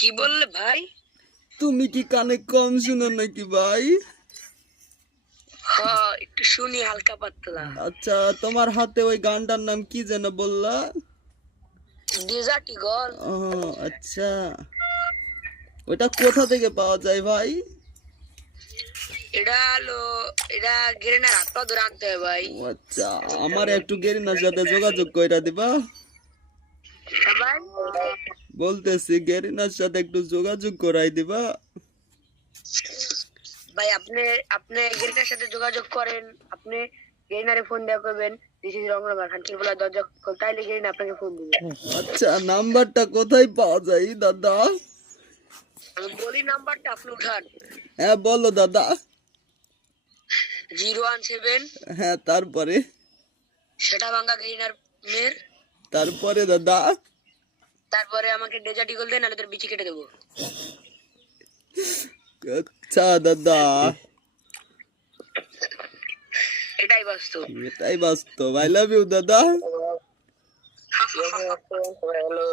কি বললে ভাই? তুমি কি কানে কম শুনো নাকি ভাই? হ্যাঁ, একটু শুনি হালকা পাতলা। আচ্ছা, তোমার হাতে ওই গানটার নাম কি যেন বললা? Dessert eagle. ও আচ্ছা, ওটা কোথা থেকে পাওয়া যায় ভাই? এটা হলো, এটা গেরিনার হাত পা ধরে আনতে হবে ভাই। ও আচ্ছা, আমার একটু গেরিনার সাথে যোগাযোগ কইরা দিবা? হ্যাঁ ভাই। বলতেছি গেরিনার সাথে একটু যোগাযোগ করাই দিবা? ভাই আপনি আপনি গেরিনার সাথে যোগাযোগ করেন, আপনি গেরিনারে ফোন দেওয়া করবেন, দিস ইজ রংরমার খান কি বলে দরজা তাইলে গেরিনা আপনাকে ফোন দিবে। আচ্ছা, নাম্বারটা কোথায় পাওয়া যায় দাদা? আমি বলি নাম্বারটা, আপনি উঠান। হ্যাঁ বলো দাদা। 017। হ্যাঁ তারপরে? সেটা ভাঙ্গা গেরিনার মেয়ের। তারপরে দাদা? তারপরে আমাকে ডেজার্ট ইগল দেন, নাহলে তোর বিচি কেটে দেবো। আচ্ছা দাদা, এটাই বাস্তব। এটাই বাস্তব। আই লাভ ইউ দাদা। হ্যালো।